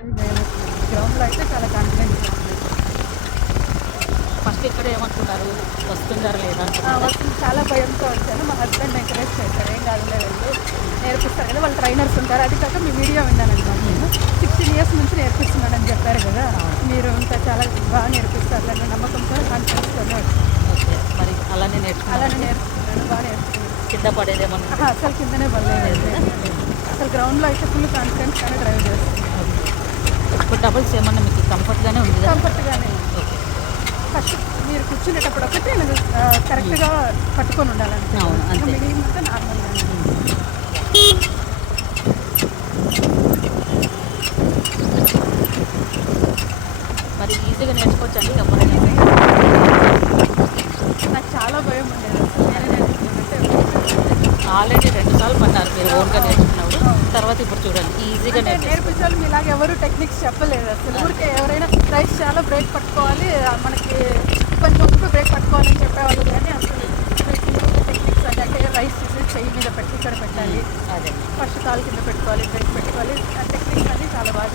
గ్రౌండ్లో అయితే చాలా కాన్ఫిడెంట్గా ఉంది. ఫస్ట్ ఇక్కడ ఏమనుకున్నారు, వస్తుందారా లేదా అనుకున్నారు? వస్తుంది, చాలా భయంతో వచ్చాను. మా హస్బెండ్ ఎంకరేజ్ చేశారు, ఏం కాదులే వెళ్ళు నేర్పిస్తారు కదా, వాళ్ళు ట్రైనర్స్ ఉంటారు. అది కాక మీ వీడియో విన్నాను అనమాట. నేను 16 ఇయర్స్ నుంచి నేర్పిస్తున్నానని చెప్పారు కదా, మీరు ఇంకా చాలా బాగా నేర్పిస్తారు అన్న నమ్మకంతో కాన్ఫిడెన్స్తోనే వచ్చాను. ఓకే, మరి అలానే నేర్చుకున్నాను. అలానే నేర్చుకున్నాను, బాగా నేర్చుకున్నాను. కింద పడేదేమన్నా? అసలు కిందనే పడలేదు. అసలు గ్రౌండ్లో అయితే ఫుల్ కాన్ఫిడెన్స్గానే డ్రైవ్ చేస్తున్నాను. ఇప్పుడు డబుల్స్ ఏమన్నా మీకు కంఫర్ట్గానే ఉంది? కంఫర్ట్గానే. ఓకే. ఫస్ట్ మీరు కూర్చునేటప్పుడు ఒకటి కరెక్ట్గా పట్టుకొని ఉండాలంటే, అవును, అంతే. మిగిలినంతా నార్మల్గానే. మరి ఈజీగా నేర్చుకోవచ్చండి ఎవరైనా? నాకు చాలా భయం ఉండేది అసలు, నేనే నేర్చుకున్నానంటే. ఆల్రెడీ 2 సార్లు పడ్డారు మీరు ఓన్గా నేర్చుకున్నప్పుడు. తర్వాత ఇప్పుడు చూడండి ఈజీగా నేర్పించే వాళ్ళు ఇలాగ ఎవరు టెక్నిక్స్ చెప్పలేదు అసలు. ఊరికే ఎవరైనా రైస్ చాలా బ్రేక్ పట్టుకోవాలి, మనకి కొంచెం ఉప్పు బ్రేక్ పట్టుకోవాలని చెప్పేవాళ్ళు. కానీ అసలు టెక్నిక్స్ అంటే రైస్ తీసి చెయ్యి మీద పెట్టి ఇక్కడ పెట్టాలి, అదే ఫస్ట్ కాలు కింద పెట్టుకోవాలి, బ్రేక్ పెట్టుకోవాలి, ఆ టెక్నిక్స్ అన్నీ చాలా బాగా